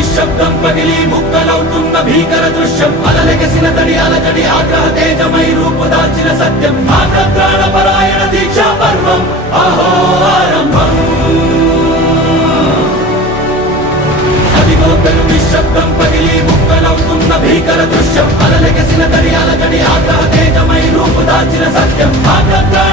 నిశ్శబ్దం పగిలి ముక్కలవుతున్న భీకర దృశ్యం అలలెగసిన తడి అలజడి ఆగ్రహ తేజమై రూపు దాల్చిన సత్యం ఆగ్రత్రాణ పరాయణ దీక్షా పర్వం అహో ఆరంభం అదిగోతను నిశ్శబ్దం పగిలి ముక్కలవుతున్న భీకర దృశ్యం అలలెగసిన తడి అలజడి ఆగ్రహ తేజమై రూపు దాల్చిన సత్యం ఆగ్రత్రాణ